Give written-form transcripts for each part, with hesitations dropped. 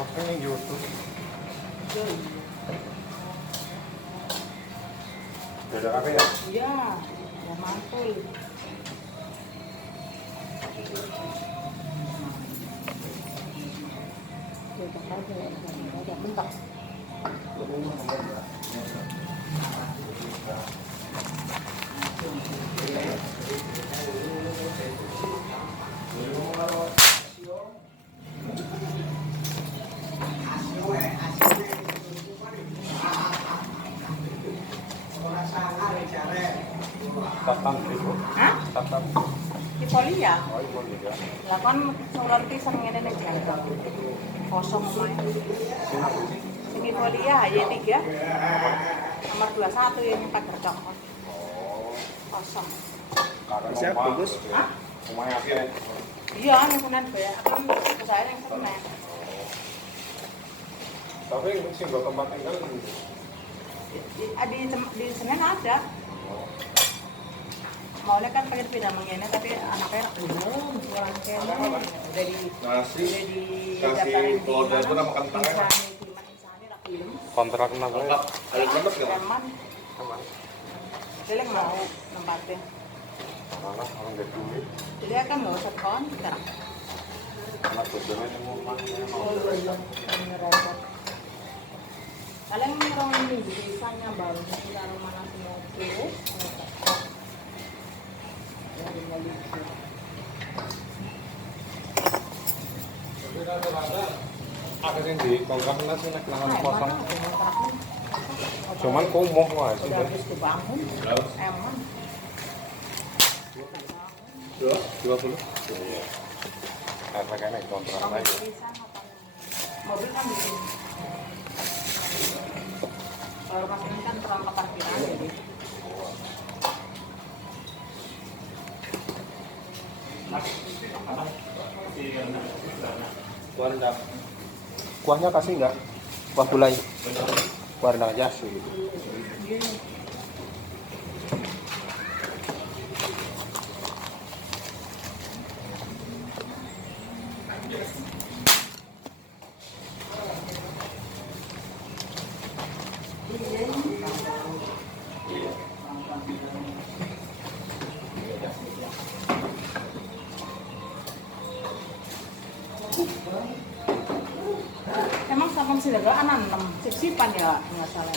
posting di YouTube. Beda apa ya? Iya, ya mantul. Beda aja, ada mentok. Tatam itu. Hah? Tatam. Di poli ya? Oh, itu juga. Lah kan Sulawesi seneng ngene nek jalan. Kosong main. Sini apa sih? Sini poli ya, Y3. Nomor 21 yang nyempat bercok. Oh, Kosong. karena Siap, rumah. bagus. Hah? Rumahnya akhirnya. Iya, nih punan banyak. Kan saya yang seneng. Tapi sih nggak tempat tinggal. Di Senen ada. Maunya kan pengen pindah mengenai tapi anaknya belum pulang kene udah di Nasi. udah di Kasih keluarga itu nama kentang ya? Insani rapiin Kontrak kenapa ya? Ayo cepet nggak? preman dia mau nempatin Mana orang dari duit. jadi kan nggak usah kontrak Anak berjalan yang mau makan. oh iya repot paling orang minggu bisanya baru kalau mana semua terus dari Malaysia. Ada yang di kontrak nasi nak Nah, nangan kosong. mana ada kontraknya? Cuman kumuh wah sih. Udah habis dibangun, emang 20. Iya. Karena kayaknya kontrak orang aja. bisa mobil kan di sini. Kalau pas ini kan perangkap parkiran jadi Kuahnya kasih nggak? Kuah gulai. Kuah rendang aja. emang sabang sidaga anak 6 sip-sipan ya nggak salah.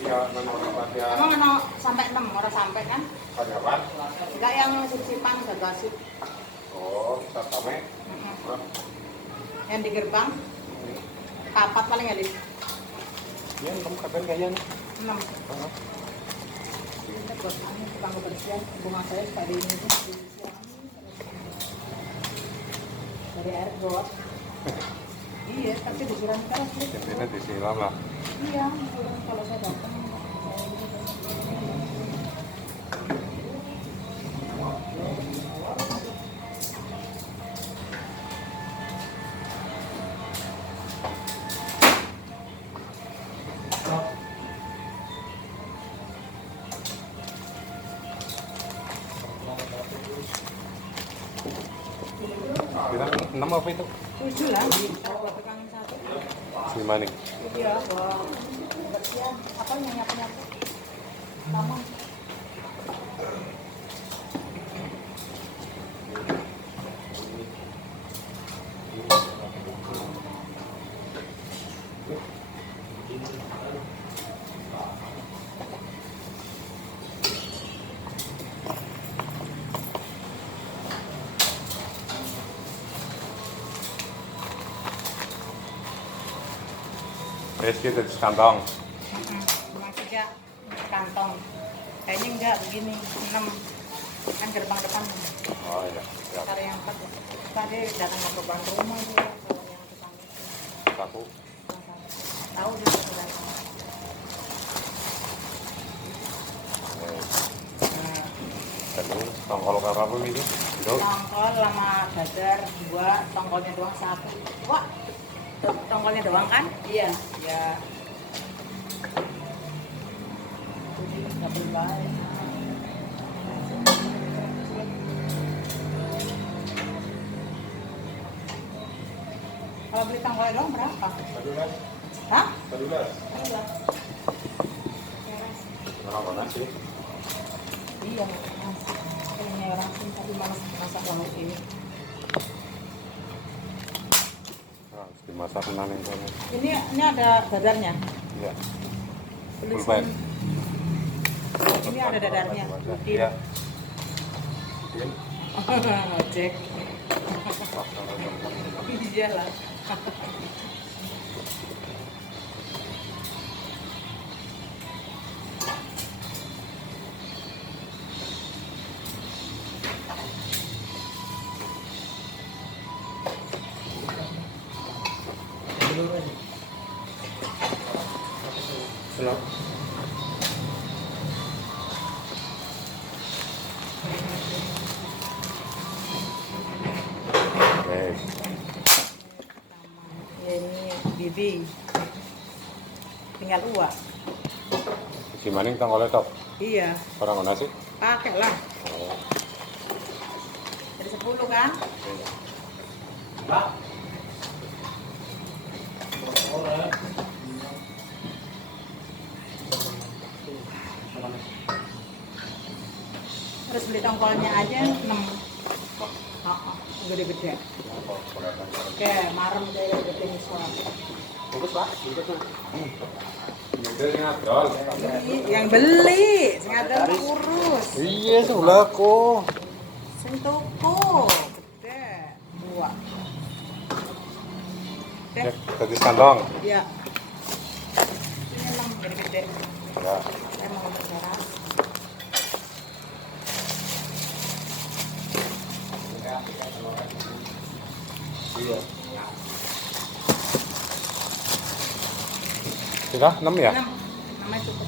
Iya, menurut dia Emang anak sampai 6 orang sampai kan? karyawan. Enggak yang sip-sipan jaga sip. Oh, satame. Yang di gerbang papat paling ya di Iya, kamu katanya kayaknya. 6. Kita buat anu tukang kebersihan bunga saya tadi ini tuh dari air got. Iya, tapi disiram terus. Intinya disiram lah. Iya, kalau saya datang Bilang 6 apa itu? 7 lah, kalau pegangin 1. Gimana nih? Iya, buat kebersihan. Apa yang nyapu-nyapu? Taman. Rizky dari kantong. Cuma 3 kantong. Kayaknya enggak begini, 6. Kan gerbang depan. Oh iya, siap. Cari yang 4. Tadi datang ke depan rumah dia, kalau yang tukang itu. Satu. Tahu dia sudah. Terus tongkol apa itu? Itu. Tongkol sama dadar 2, tongkolnya doang 1. Wah, tongkolnya doang kan? Iya. Ya. Jadi nggak berbahaya. Kalau beli tanggal dong berapa? Padulas. Hah? Padulas. Enggak. Kenapa nasi? Iya, nasi. Kayaknya orang sini tapi malas masak lauk ini. Nah, harus dimasak nanti sana. Ini ada dadarnya. Iya. Tulisan. Full band. Ini ada dadarnya. Iya. Ojek. Iya lah. Senang. Yes. Ya, ini bibi. Tinggal uak. Si maning tanggal top. Iya, Orang nasi? pakai lah. Oh. Jadi 10 kan? Terus beli tongkolnya aja 6. Gede-gede. Oke, marem deh gede nih soal. Bagus Pak. Bagus Pak. Modelnya dol. Yang beli, sing ada kurus. Iya, sebelah kok. Sing tuku, gede. 2. Oke, Ya, tadi kantong. ya. Ini 6 gede-gede. Ya. Saya mau ngomong sekarang. Iya. Sudah 6 ya? 6. Namanya cukup.